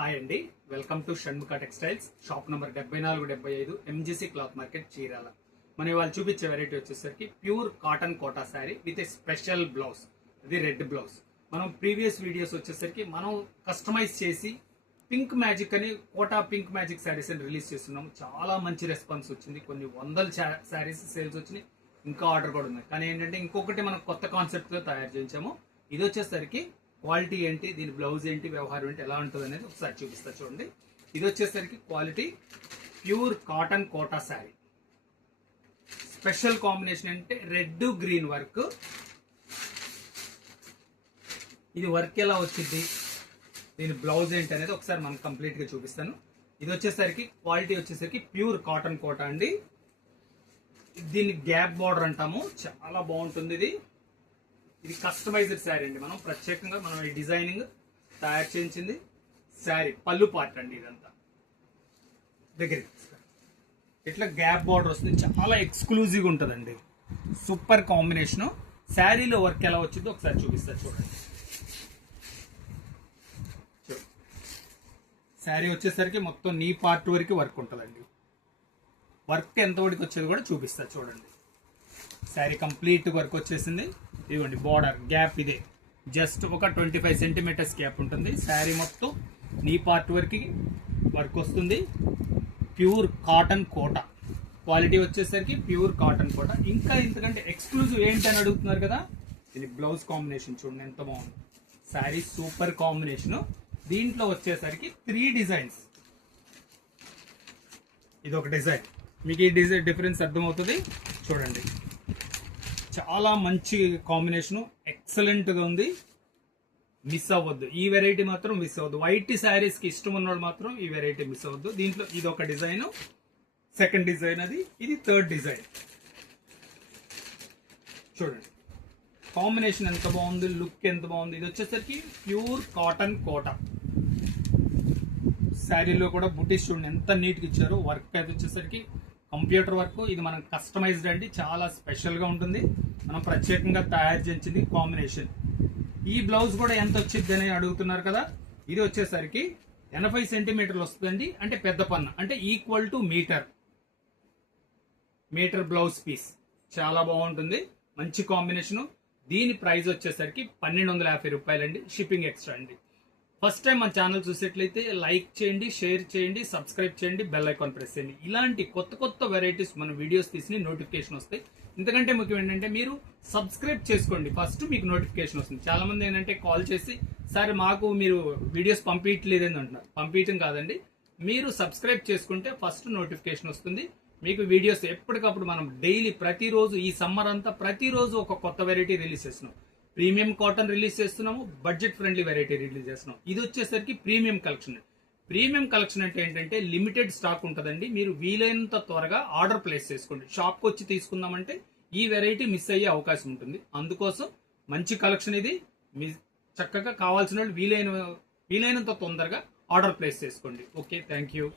Hi అండి, welcome to Shanmukha textiles. Shop number 7475 MGC cloth market Chirala. మనం ఇవాళ చూపించే వెరైటీ వచ్చేసరికి pure cotton Kota sari with a special blouse. ఇది రెడ్ బ్లౌజ్. మనం ప్రీవియస్ వీడియోస్ వచ్చేసరికి మనం కస్టమైజ్ చేసి పింక్ మ్యాజిక్ అని కోటా పింక్ మ్యాజిక్ శారీస్ అని రిలీజ్ చేస్తున్నాం. చాలా మంచి రెస్పాన్స్ వచ్చింది. కొన్ని వందల శారీస్ సేల్స్ వచ్చినాయి, ఇంకా ఆర్డర్ కూడా ఉన్నాయి. కానీ ఏంటంటే ఇంకొకటి మనం కొత్త కాన్సెప్ట్ తో తయారు చేయించాము. ఇది వచ్చేసరికి క్వాలిటీ ఏంటి, దీని బ్లౌజ్ ఏంటి, వ్యవహారం ఏంటి, ఎలా ఉంటుంది అనేది ఒకసారి చూపిస్తా చూడండి. ఇది వచ్చేసరికి quality pure cotton Kota sari. Special combination అంటే రెడ్ గ్రీన్ వర్క్. ఇది వర్క్ ఎలా వచ్చింది, దీని బ్లౌజ్ ఏంటి అనేది ఒకసారి మనం కంప్లీట్ గా చూపిస్తాను. ఇది వచ్చేసరికి క్వాలిటీ వచ్చేసరికి ప్యూర్ కాటన్ కోటా అండి. దీన్ని గ్యాప్ బార్డర్ అంటాము. చాలా బాగుంటుంది ఇది కస్టమైజ్డ్ శారీ అండి. మనం ప్రత్యేకంగా ఈ డిజైనింగ్ తయారు చేయించింది శారీ. పళ్ళు పార్ట్ అండి ఇదంతా. దగ్గరికి ఇట్లా గ్యాప్ బార్డర్ వస్తుంది. చాలా ఎక్స్క్లూజివ్ ఉంటుందండి. Super combination. శారీలో వర్క్ ఎలా వచ్చిందో ఒకసారి చూపిస్తా చూడండి. శారీ వచ్చేసరికి మొత్తం నీ పార్ట్ వరకు వర్క్ ఉంటుందండి. వర్క్ ఎంత వరకు వచ్చేది కూడా చూపిస్తా చూడండి. శారీ కంప్లీట్ వర్క్ వచ్చేసింది. ఇదిగోండి బార్డర్ గ్యాప్ ఇదే, జస్ట్ ఒక 25 సెంటీమీటర్స్ గ్యాప్ ఉంటుంది. శారీ మొత్తం నీ పార్ట్ వరకు వర్క్ వస్తుంది. ప్యూర్ కాటన్ కోటా క్వాలిటీ వచ్చేసరికి ప్యూర్ కాటన్ కోటా. ఇంకా ఇంతకంటే ఎక్స్క్లూజివ్ ఏంటి అని అడుగుతున్నారు కదా, ఇది బ్లౌజ్ కాంబినేషన్ చూడండి ఎంత బాగుంది. Sari super combination. దీంట్లో వచ్చేసరికి 3 డిజైన్స్. ఇది ఒక డిజైన్, మీకు ఈ డిజైన్ డిఫరెన్స్ అర్థమవుతుంది చూడండి. చాలా మంచి కాంబినేషన్, ఎక్సలెంట్ గా ఉంది. మిస్ అవ్వద్దు, ఈ వెరైటీ మాత్రం మిస్ అవ్వద్దు. వైట్ శారీస్ కి ఇష్టం ఉన్నవాడు మాత్రం ఈ వెరైటీ మిస్ అవ్వద్దు. దీంట్లో ఇది ఒక డిజైన్, సెకండ్ డిజైన్ అది, ఇది థర్డ్ డిజైన్. చూడండి కాంబినేషన్ ఎంత బాగుంది, లుక్ ఎంత బాగుంది. ఇది వచ్చేసరికి ప్యూర్ కాటన్ కోటా. శారీలో కూడా బుటీస్ చూడండి ఎంత నీట్ గా ఇచ్చారు. వర్క్ అయితే వచ్చేసరికి కంప్యూటర్ వర్క్. ఇది మనం కస్టమైజ్డ్ అండి, చాలా స్పెషల్ గా ఉంటుంది. మనం ప్రత్యేకంగా తయారు చేయించింది కాంబినేషన్. ఈ బ్లౌజ్ కూడా ఎంత వచ్చింది అని అడుగుతున్నారు కదా. ఇది వచ్చేసరికి 80 సెంటీమీటర్లు వస్తుందండి. అంటే పెద్ద పన్న, అంటే equal to metre blouse piece. చాలా బాగుంటుంది, మంచి కాంబినేషన్. దీని ప్రైస్ వచ్చేసరికి 1250 రూపాయలండి. షిప్పింగ్ ఎక్స్ట్రా అండి. ఫస్ట్ టైం మన ఛానల్ చూసేట్లయితే లైక్ చేయండి, షేర్ చేయండి, సబ్స్క్రైబ్ చేయండి, బెల్ ఐకాన్ ప్రెస్ చేయండి. ఇలాంటి కొత్త వెరైటీస్ మన వీడియోస్ తీసి నోటిఫికేషన్ వస్తాయి. ఇంతకంటే ముఖ్యం ఏంటంటే మీరు సబ్స్క్రైబ్ చేసుకోండి, ఫస్ట్ మీకు నోటిఫికేషన్ వస్తుంది. చాలా మంది ఏంటంటే కాల్ చేసి సరే మాకు మీరు వీడియోస్ పంపించలేదని అంటున్నారు. పంపించడం కాదండి, మీరు సబ్స్క్రైబ్ చేసుకుంటే ఫస్ట్ నోటిఫికేషన్ వస్తుంది. మీకు వీడియోస్ ఎప్పటికప్పుడు మనం డైలీ ప్రతిరోజు ఈ సమ్మర్ అంతా ప్రతిరోజు ఒక కొత్త వెరైటీ రిలీజ్ చేస్తున్నాం. ప్రీమియం కాటన్ రిలీజ్ చేస్తున్నాము, బడ్జెట్ ఫ్రెండ్లీ వెరైటీ రిలీజ్ చేస్తున్నాం. ఇది వచ్చేసరికి ప్రీమియం కలెక్షన్. ప్రీమియం కలెక్షన్ అంటే ఏంటంటే లిమిటెడ్ స్టాక్ ఉంటుందండి. మీరు వీలైనంత త్వరగా ఆర్డర్ ప్లేస్ చేసుకోండి. షాప్కి వచ్చి తీసుకుందామంటే ఈ వెరైటీ మిస్ అయ్యే అవకాశం ఉంటుంది. అందుకోసం మంచి కలెక్షన్ ఇది. మీ చక్కగా కావాల్సిన వాళ్ళు వీలైనంత తొందరగా ఆర్డర్ ప్లేస్ చేసుకోండి. Okay, thank you.